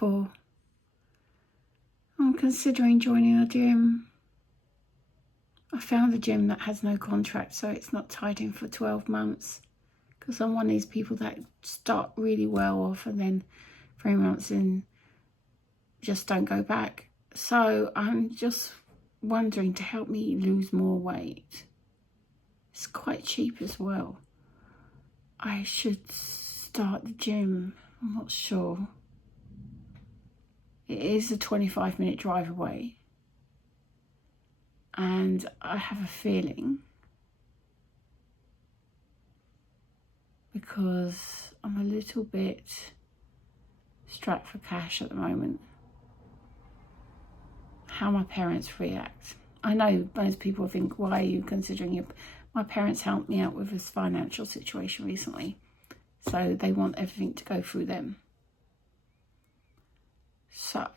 for. I'm considering joining a gym. I found a gym that has no contract, so it's not tied in for 12 months. Because I'm one of these people that start really well off and then 3 months in just don't go back. So I'm just wondering to help me lose more weight. It's quite cheap as well. I should start the gym. I'm not sure. It is a 25-minute drive away. And I have a feeling, because I'm a little bit strapped for cash at the moment, how my parents react. I know most people think, why are you considering it? My parents helped me out with this financial situation recently, so they want everything to go through them. So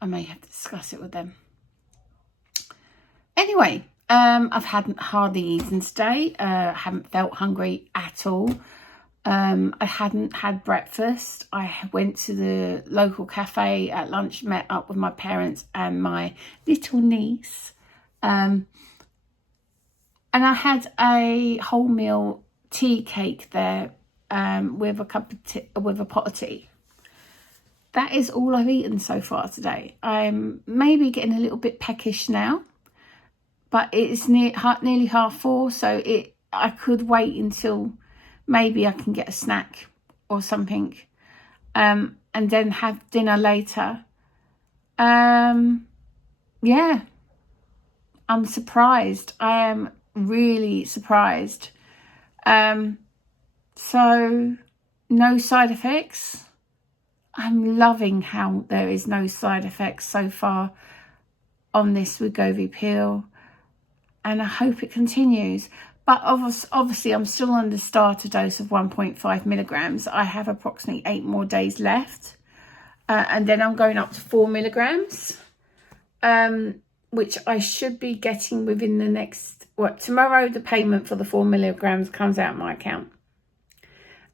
I may have to discuss it with them. Anyway, I've hardly eaten today. Haven't felt hungry at all. I hadn't had breakfast. I went to the local cafe at lunch, met up with my parents and my little niece. And I had a wholemeal tea cake there with a pot of tea. That is all I've eaten so far today. I'm maybe getting a little bit peckish now, but it's nearly 4:30, so I could wait until maybe I can get a snack or something, and then have dinner later. Yeah, I'm surprised. I am really surprised. So no side effects. I'm loving how there is no side effects so far on this Wegovy pill, and I hope it continues. But obviously I'm still on the starter dose of 1.5 milligrams. I have approximately 8 more days left, and then I'm going up to 4 milligrams, which I should be getting within the next, tomorrow the payment for the 4 milligrams comes out of my account,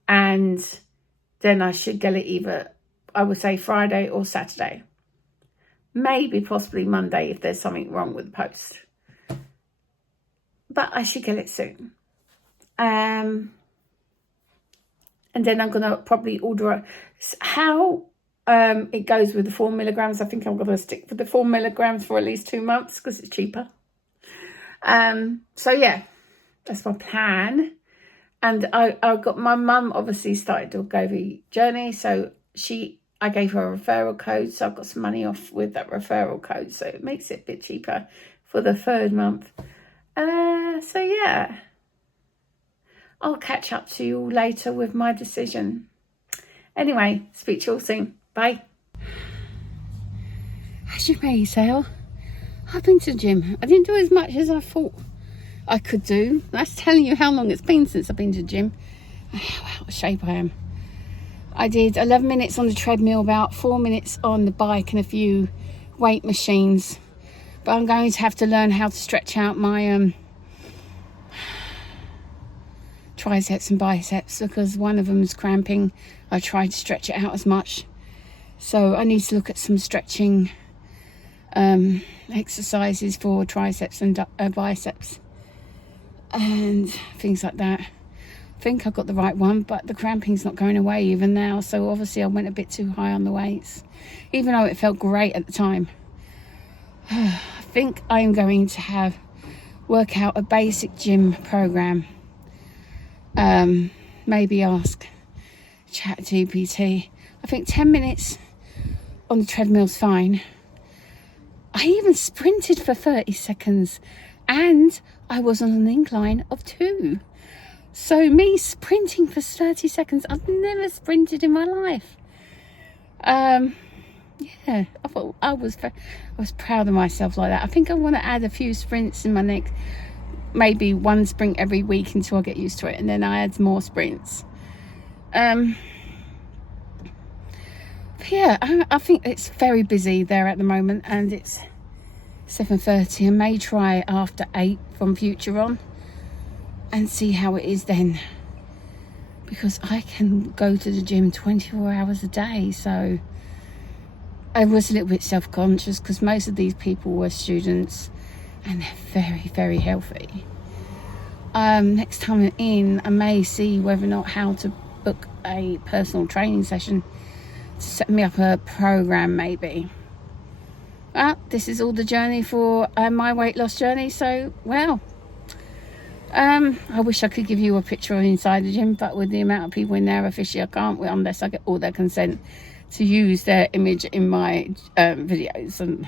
and then I should get it either, I would say, Friday or Saturday, maybe possibly Monday if there's something wrong with the post, but I should get it soon. And then I'm going to probably order how it goes with the 4 milligrams. I think I'm going to stick with the 4 milligrams for at least 2 months because it's cheaper. So yeah, that's my plan. And I got my mum obviously started the Wegovy journey, so I gave her a referral code, so I've got some money off with that referral code, so it makes it a bit cheaper for the 3rd month. So yeah, I'll catch up to you all later with my decision. Anyway, speak to you all soon. Bye. As you may tell, I've been to the gym. I didn't do as much as I thought I could do. That's telling you how long it's been since I've been to the gym and how out of shape I am. I did 11 minutes on the treadmill, about 4 minutes on the bike and a few weight machines. But I'm going to have to learn how to stretch out my triceps and biceps because one of them is cramping. I tried to stretch it out as much. So I need to look at some stretching exercises for triceps and biceps and things like that. I think I got the right one, but the cramping's not going away even now, so obviously I went a bit too high on the weights, even though it felt great at the time. I think I'm going to work out a basic gym program. Maybe ask ChatGPT. I think 10 minutes on the treadmill's fine. I even sprinted for 30 seconds and I was on an incline of 2. So me sprinting for 30 seconds, I've never sprinted in my life. Yeah, I was proud of myself like that. I think I want to add a few sprints in my next, maybe 1 sprint every week until I get used to it, and then I add more sprints. Yeah, I think it's very busy there at the moment, and it's 7:30. I may try after 8 from future on and see how it is then. because I can go to the gym 24 hours a day. So I was a little bit self-conscious because most of these people were students and they're very, very healthy. Next time I'm in, I may see whether or not how to book a personal training session to set me up a program maybe. Well, this is all the journey for my weight loss journey. So, well, I wish I could give you a picture of inside the gym, but with the amount of people in there, officially I can't, unless I get all their consent to use their image in my videos, and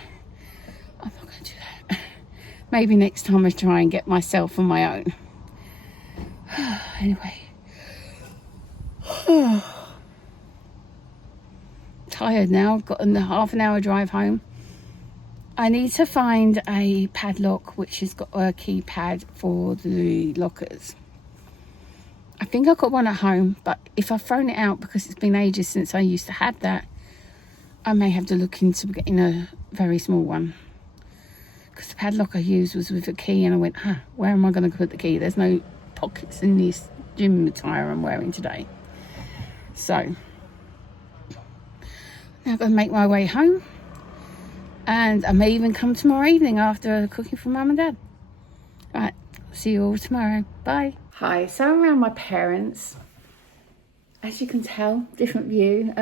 I'm not going to do that. Maybe next time I try and get myself on my own. Anyway. Tired now. I've got a half an hour drive home. I need to find a padlock which has got a keypad for the lockers. I think I've got one at home, but if I've thrown it out because it's been ages since I used to have that, I may have to look into getting a very small one. Because the padlock I used was with a key, and I went, where am I going to put the key? There's no pockets in this gym attire I'm wearing today. So now I'm going to make my way home, and I may even come tomorrow evening after cooking for Mum and Dad. Right, see you all tomorrow. Bye. Hi, so I'm around my parents. As you can tell, different view.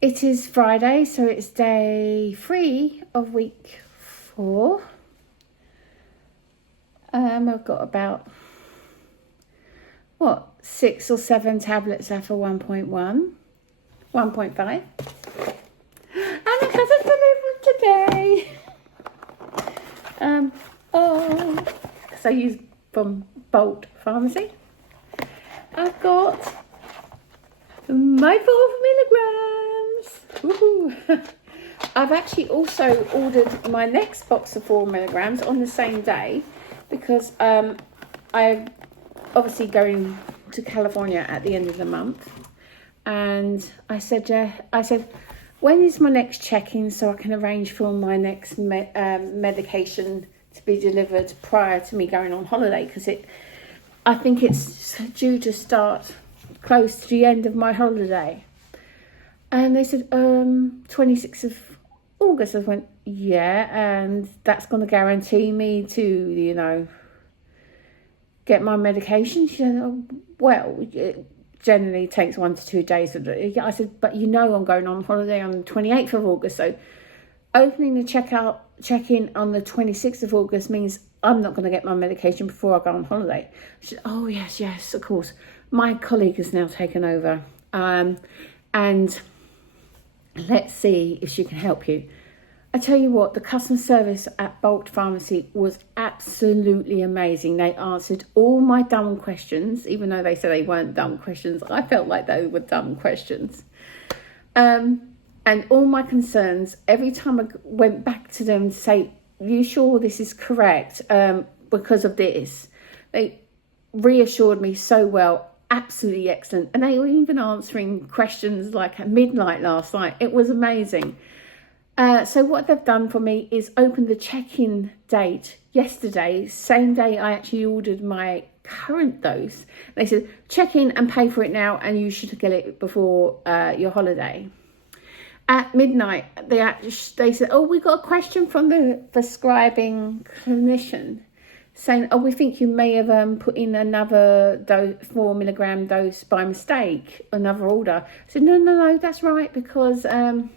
It is Friday, so it's day 3 of week 4. I've got about 6 or 7 tablets after 1.1, 1.5, and I got it delivered today. Because I use from Bolt Pharmacy. I've got my 4 milligrams. I've actually also ordered my next box of 4 milligrams on the same day, because I'm obviously going to California at the end of the month, and I said, when is my next check-in so I can arrange for my next medication to be delivered prior to me going on holiday, because I think it's due to start close to the end of my holiday. And they said 26th of August. I went, yeah, and that's going to guarantee me to, get my medication. She said, well, it generally takes 1 to 2 days. I said, but I'm going on holiday on the 28th of August, so opening the check-in on the 26th of August means I'm not going to get my medication before I go on holiday. She said, oh, yes, of course. My colleague has now taken over, and let's see if she can help you. I tell you what, the customer service at Bolt Pharmacy was absolutely amazing. They answered all my dumb questions, even though they said they weren't dumb questions. I felt like they were dumb questions. And all my concerns, every time I went back to them to say, you sure this is correct because of this? They reassured me so well, absolutely excellent. And they were even answering questions like at midnight last night. It was amazing. So what they've done for me is opened the check-in date yesterday, same day I actually ordered my current dose. They said, check in and pay for it now, and you should get it before your holiday. At midnight, they said, oh, we got a question from the prescribing clinician saying, oh, we think you may have put in another 4 milligram dose by mistake, another order. I said, no, that's right, because I'm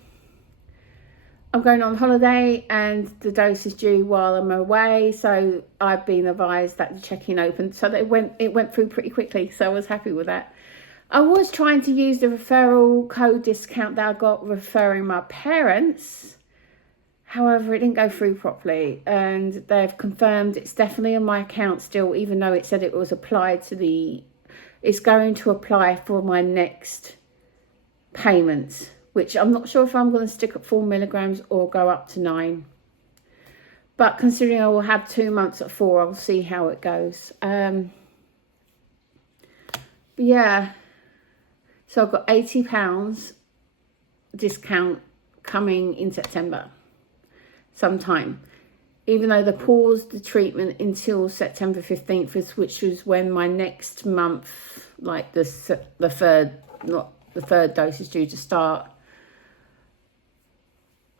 going on holiday and the dose is due while I'm away, so I've been advised that the check-in opened. So it went through pretty quickly, so I was happy with that. I was trying to use the referral code discount that I got referring my parents. However, it didn't go through properly, and they've confirmed it's definitely on my account still, even though it said it was applied to it's going to apply for my next payments, which I'm not sure if I'm going to stick at 4 milligrams or go up to 9. But considering I will have 2 months at 4, I'll see how it goes. Yeah. So I've got £80 discount coming in September sometime. even though they paused the treatment until September 15th, which was when my next month, like the third dose is due to start.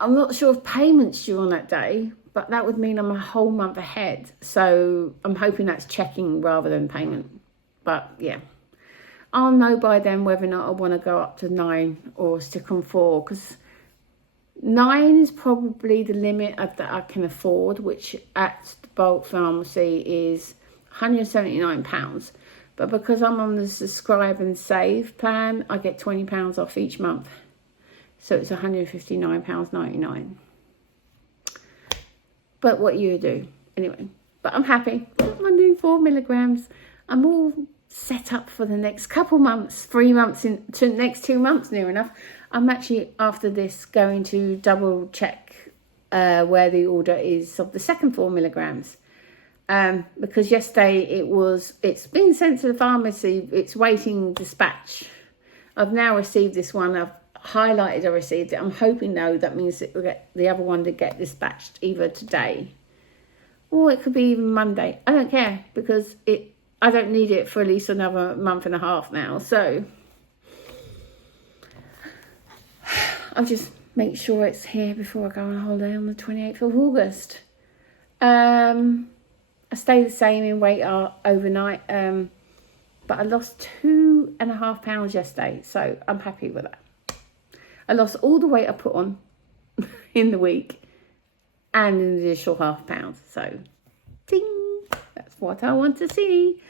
I'm not sure if payment's due on that day, but that would mean I'm a whole month ahead. So I'm hoping that's checking rather than payment. But yeah, I'll know by then whether or not I want to go up to 9 or stick on 4, because 9 is probably the limit that I can afford, which at the bulk pharmacy is £179. But because I'm on the subscribe and save plan, I get £20 off each month. So it's £159.99. But what you do anyway. But I'm happy. I'm doing 4 milligrams. I'm all set up for the next couple months, 3 months into next 2 months near enough. I'm actually after this going to double check where the order is of the second 4 milligrams. Because yesterday it's been sent to the pharmacy. It's waiting dispatch. I've now received this one. I've highlighted I received it. I'm hoping though that means that we'll get the other one to get dispatched either today or it could be even Monday. I don't care, because I don't need it for at least another month and a half now. So I'll just make sure it's here before I go on holiday on the 28th of August. I stay the same in weight overnight, but I lost 2.5 pounds yesterday, so I'm happy with that. I lost all the weight I put on in the week and an additional £0.5 pound. So, ding, that's what I want to see.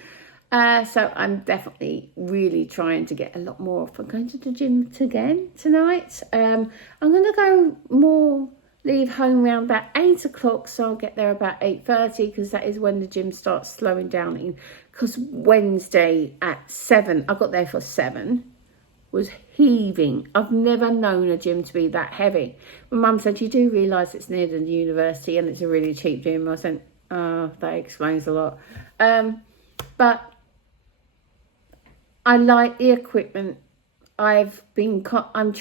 So I'm definitely really trying to get a lot more off. I'm going to the gym again tonight. I'm going to leave home around about 8 o'clock, so I'll get there about 8:30, because that is when the gym starts slowing down. Because Wednesday at 7, I got there for 7, was heaving. I've never known a gym to be that heavy. My mum said, you do realise it's near the university and it's a really cheap gym. I said, that explains a lot. But I like the equipment. I've been in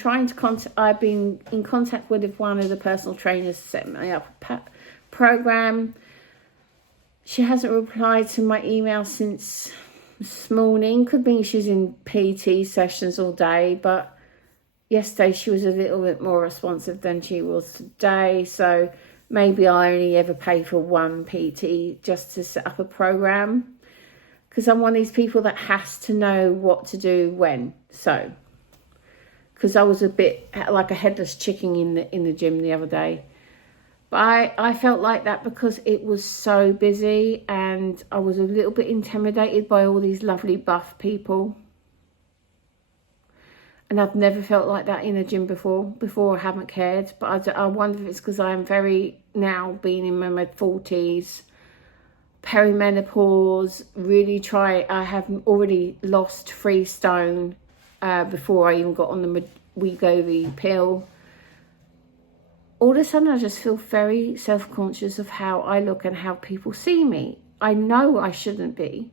contact with one of the personal trainers to set me up a program. She hasn't replied to my email since this morning. Could mean she's in PT sessions all day, but yesterday she was a little bit more responsive than she was today. So maybe I only ever pay for one PT just to set up a program, because I'm one of these people that has to know what to do when. So, because I was a bit like a headless chicken in the gym the other day. But I felt like that because it was so busy, and I was a little bit intimidated by all these lovely buff people. And I've never felt like that in a gym before. Before I haven't cared. But I wonder if it's because I am now being in my mid-40s, perimenopause, I have already lost 3 stone before I even got on the Wegovy pill. All of a sudden I just feel very self-conscious of how I look and how people see me. I know I shouldn't be,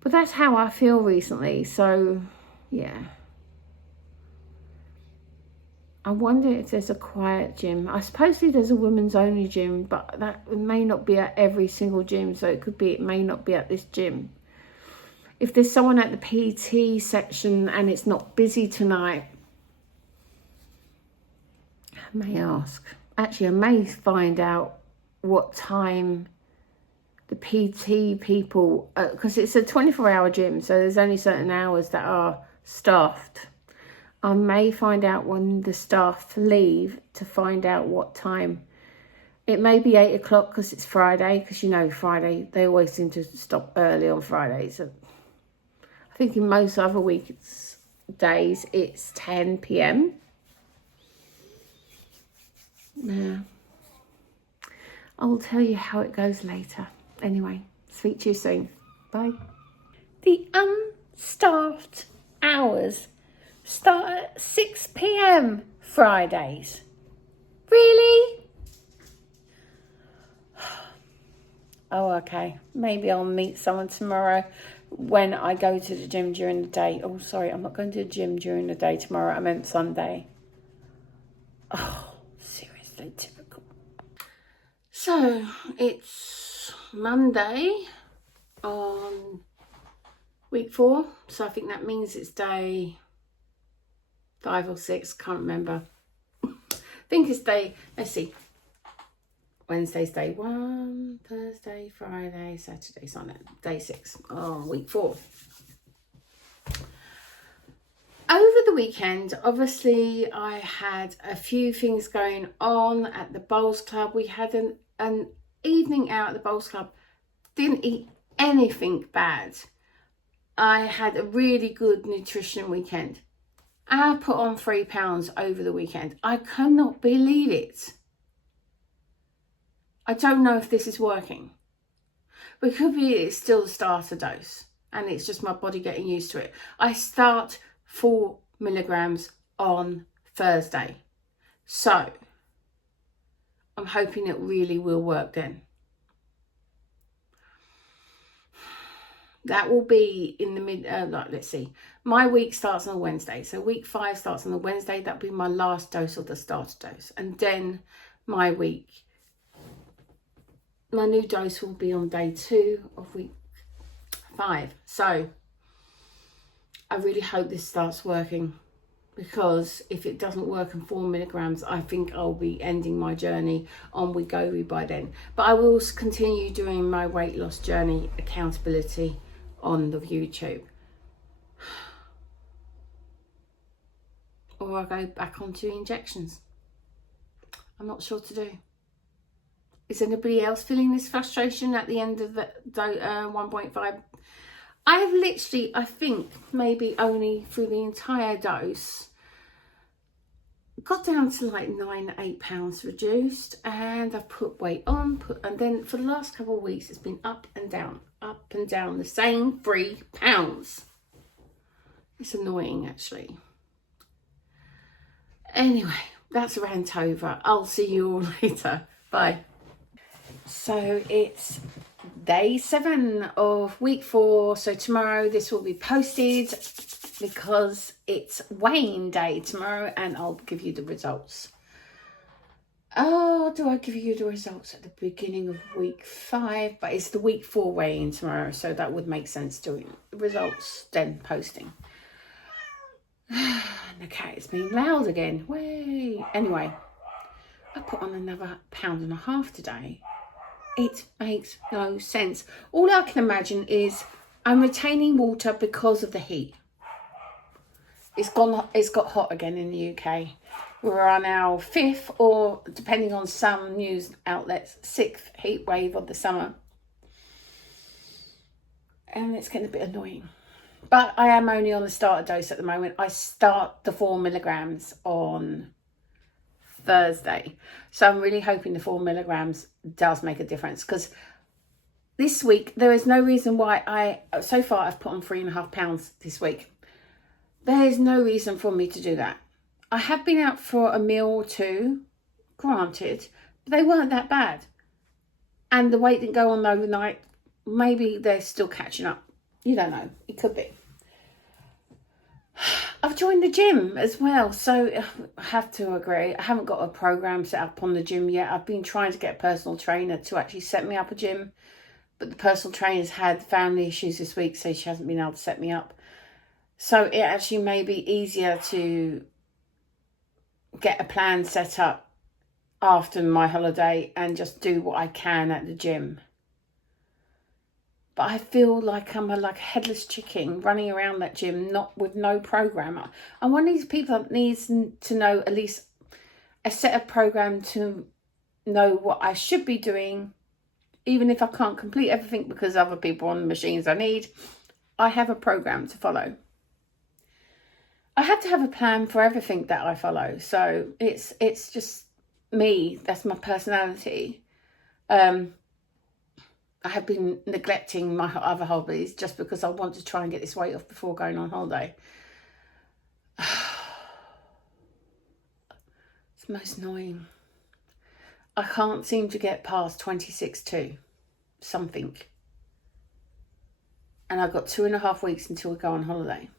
but that's how I feel recently. So yeah, I wonder if there's a quiet gym. I supposedly there's a women's only gym, but that may not be at every single gym. So it may not be at this gym. If there's someone at the PT section and it's not busy tonight, I may ask. Actually, I may find out what time the PT people, because it's a 24-hour gym, so there's only certain hours that are staffed. I may find out when the staff leave to find out what time. It may be 8 o'clock because it's Friday, because Friday, they always seem to stop early on Fridays. So I think in most other days it's 10 p.m. Yeah. I'll tell you how it goes later. Anyway, speak to you soon. Bye. The unstaffed hours start at 6 p.m. Fridays. Really? Oh, okay. Maybe I'll meet someone tomorrow when I go to the gym during the day. Oh, sorry, I'm not going to the gym during the day tomorrow. I meant Sunday. Oh, seriously, typical. So it's Monday on week 4. So I think that means it's day 5 or 6. Can't remember. I think it's day, let's see. Wednesday's day 1, Thursday, Friday, Saturday, Sunday, day 6 on week 4. Over the weekend, obviously, I had a few things going on at the bowls club. We had an evening out at the bowls club. Didn't eat anything bad. I had a really good nutrition weekend. I put on 3 pounds over the weekend. I cannot believe it. I don't know if this is working. But it could be it's still the starter dose. And it's just my body getting used to it. I start 4 milligrams on Thursday. So, I'm hoping it really will work then. That will be in the let's see. My week starts on a Wednesday. So week 5 starts on a Wednesday. That'll be my last dose of the starter dose. And then my new dose will be on day 2 of week 5. So, I really hope this starts working, because if it doesn't work in 4 milligrams, I think I'll be ending my journey on Wegovy by then. But I will continue doing my weight loss journey accountability on the YouTube. Or I'll go back onto injections. I'm not sure what to do. Is anybody else feeling this frustration at the end of the 1.5? I have literally, I think, maybe only through the entire dose, got down to like 8 pounds reduced, and I've put weight on, and then for the last couple of weeks, it's been up and down, the same 3 pounds. It's annoying, actually. Anyway, that's a rant over. I'll see you all later. Bye. So it's day 7 of week 4. So tomorrow this will be posted because it's weighing day tomorrow, and I'll give you the results. Oh, do I give you the results at the beginning of week 5? But it's the week 4 weighing tomorrow, so that would make sense doing the results then posting. The cat is being loud again. Way. Anyway, I put on another 1.5 pounds today. It makes no sense. All I can imagine is I'm retaining water because of the heat. It's got hot again in the UK. We're on our 5th, or depending on some news outlets, 6th heat wave of the summer. And it's getting a bit annoying. But I am only on the starter dose at the moment. I start the 4 milligrams on Thursday. So I'm really hoping the 4 milligrams does make a difference, because this week there is no reason why so far I've put on 3.5 pounds this week. There is no reason for me to do that. I have been out for a meal or 2, granted, but they weren't that bad. And the weight didn't go on overnight. Maybe they're still catching up. You don't know. It could be. I've joined the gym as well, so I have to agree. I haven't got a program set up on the gym yet. I've been trying to get a personal trainer to actually set me up a gym, but the personal trainer's had family issues this week, so she hasn't been able to set me up. So it actually may be easier to get a plan set up after my holiday and just do what I can at the gym. But I feel like I'm like a headless chicken running around that gym, not with no program. I'm one of these people that needs to know at least a set of program to know what I should be doing, even if I can't complete everything because other people on the machines I need. I have a program to follow. I have to have a plan for everything that I follow. So it's just me. That's my personality. I have been neglecting my other hobbies just because I want to try and get this weight off before going on holiday. It's most annoying. I can't seem to get past 26.2 something. And I've got 2.5 weeks until we go on holiday.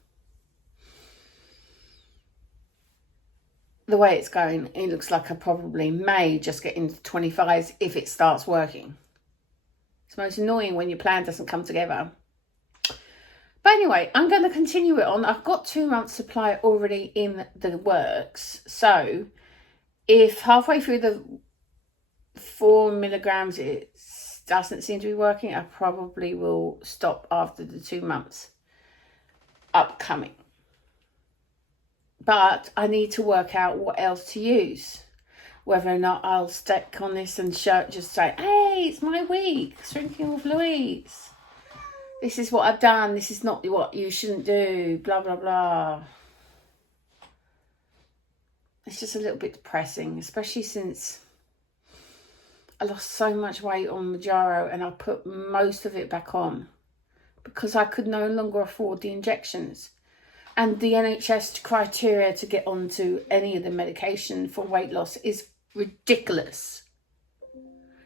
the way it's going, it looks like I probably may just get into 25s if it starts working. It's most annoying when your plan doesn't come together. But anyway, I'm going to continue it on. I've got 2 months supply already in the works. So if halfway through the 4 milligrams it doesn't seem to be working, I probably will stop after the 2 months upcoming. But I need to work out what else to use. Whether or not I'll stick on this and just say, hey, it's my week, drinking with Louise. This is what I've done. This is not what you shouldn't do. Blah, blah, blah. It's just a little bit depressing, especially since I lost so much weight on Mounjaro and I put most of it back on because I could no longer afford the injections. And the NHS criteria to get onto any of the medication for weight loss is ridiculous.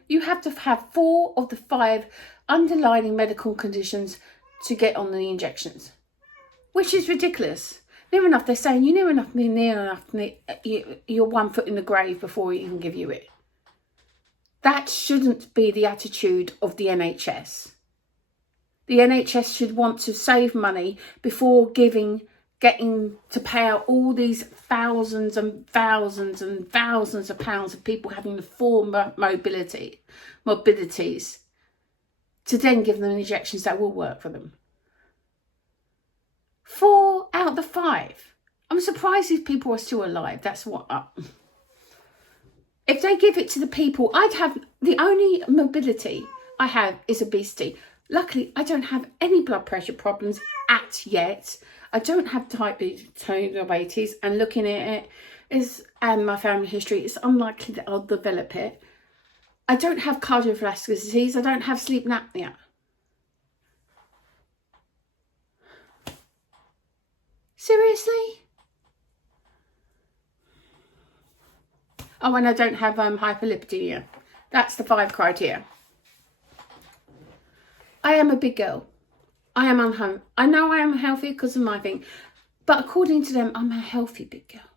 You have to have 4 of the 5 underlying medical conditions to get on the injections, which is ridiculous. Near enough, they're saying you're near enough, you're 1 foot in the grave before we even give you it. That shouldn't be the attitude of the NHS. The NHS should want to save money before getting to pay out all these thousands and thousands and thousands of pounds of people having the 4 mobilities to then give them injections that will work for them. 4 out of the 5. I'm surprised these people are still alive. That's what. If they give it to the people, I'd have the only mobility I have is obesity. Luckily, I don't have any blood pressure problems yet. I don't have type 2 diabetes, and looking at it and my family history, it's unlikely that I'll develop it. I don't have cardiovascular disease. I don't have sleep apnea. Seriously? Oh, and I don't have hyperlipidemia. That's the 5 criteria. I am a big girl. I am unhealthy. I know I am healthy because of my thing, but according to them, I'm a healthy big girl.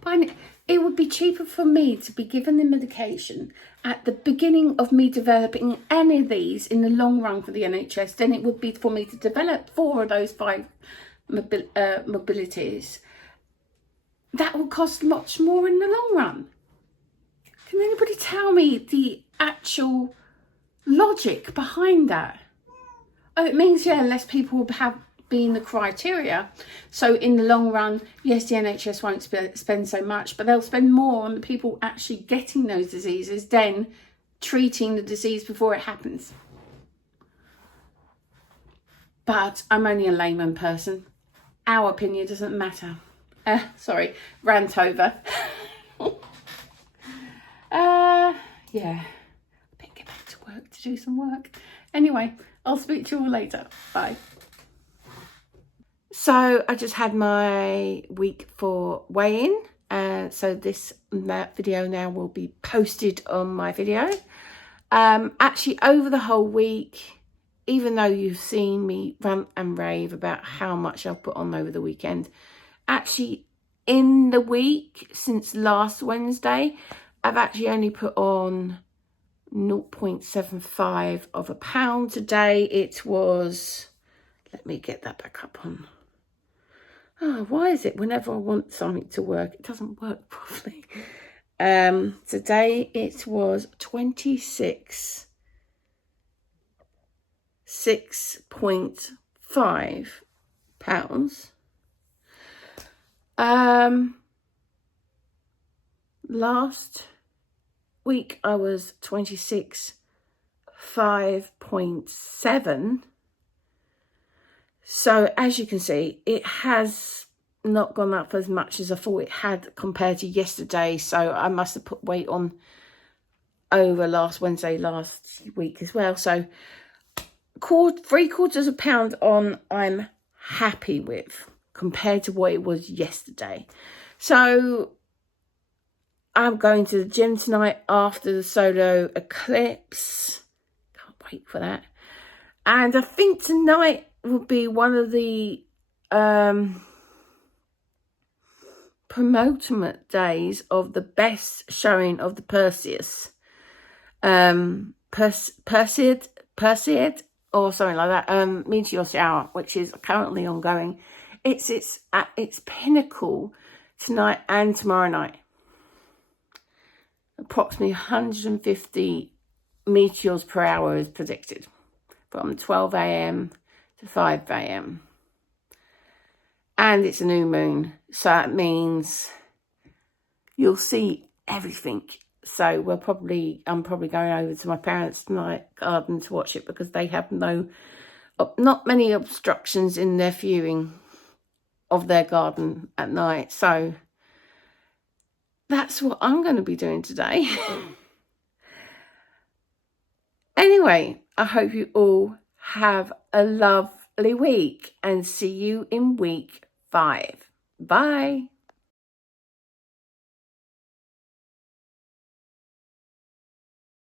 But it would be cheaper for me to be given the medication at the beginning of me developing any of these in the long run for the NHS than it would be for me to develop 4 of those 5 mobilities. That will cost much more in the long run. Can anybody tell me the actual logic behind that? Oh, it means, yeah, less people will have been the criteria. So in the long run, yes, the NHS won't spend so much, but they'll spend more on the people actually getting those diseases than treating the disease before it happens. But I'm only a layman person. Our opinion doesn't matter. Sorry, rant over. Yeah, I better get back to work to do some work. Anyway, I'll speak to you all later. Bye. So I just had my week for weigh-in. So this video now will be posted on my video. Actually, over the whole week, even though you've seen me rant and rave about how much I've put on over the weekend, actually in the week since last Wednesday, I've actually only put on 0.75 of a pound. Today it was, let me get that back up on. Oh, why is it whenever I want something to work, it doesn't work properly? Today it was 6.5 pounds. Last week I was 5.7. So as you can see, it has not gone up as much as I thought it had compared to yesterday. So I must have put weight on over last Wednesday, last week as well. So 3/4 of a pound on, I'm happy with compared to what it was yesterday. So I'm going to the gym tonight after the solar eclipse. Can't wait for that. And I think tonight will be one of the penultimate days of the best showing of the Perseus. Perseid or something like that, meteor shower, which is currently ongoing. It's at its pinnacle tonight and tomorrow night. Approximately 150 meteors per hour is predicted from 12 a.m. to 5 a.m. And it's a new moon, so that means you'll see everything. So I'm probably going over to my parents' garden to watch it, because they have not many obstructions in their viewing of their garden at night. So that's what I'm going to be doing today. Anyway, I hope you all have a lovely week, and see you in week 5. Bye.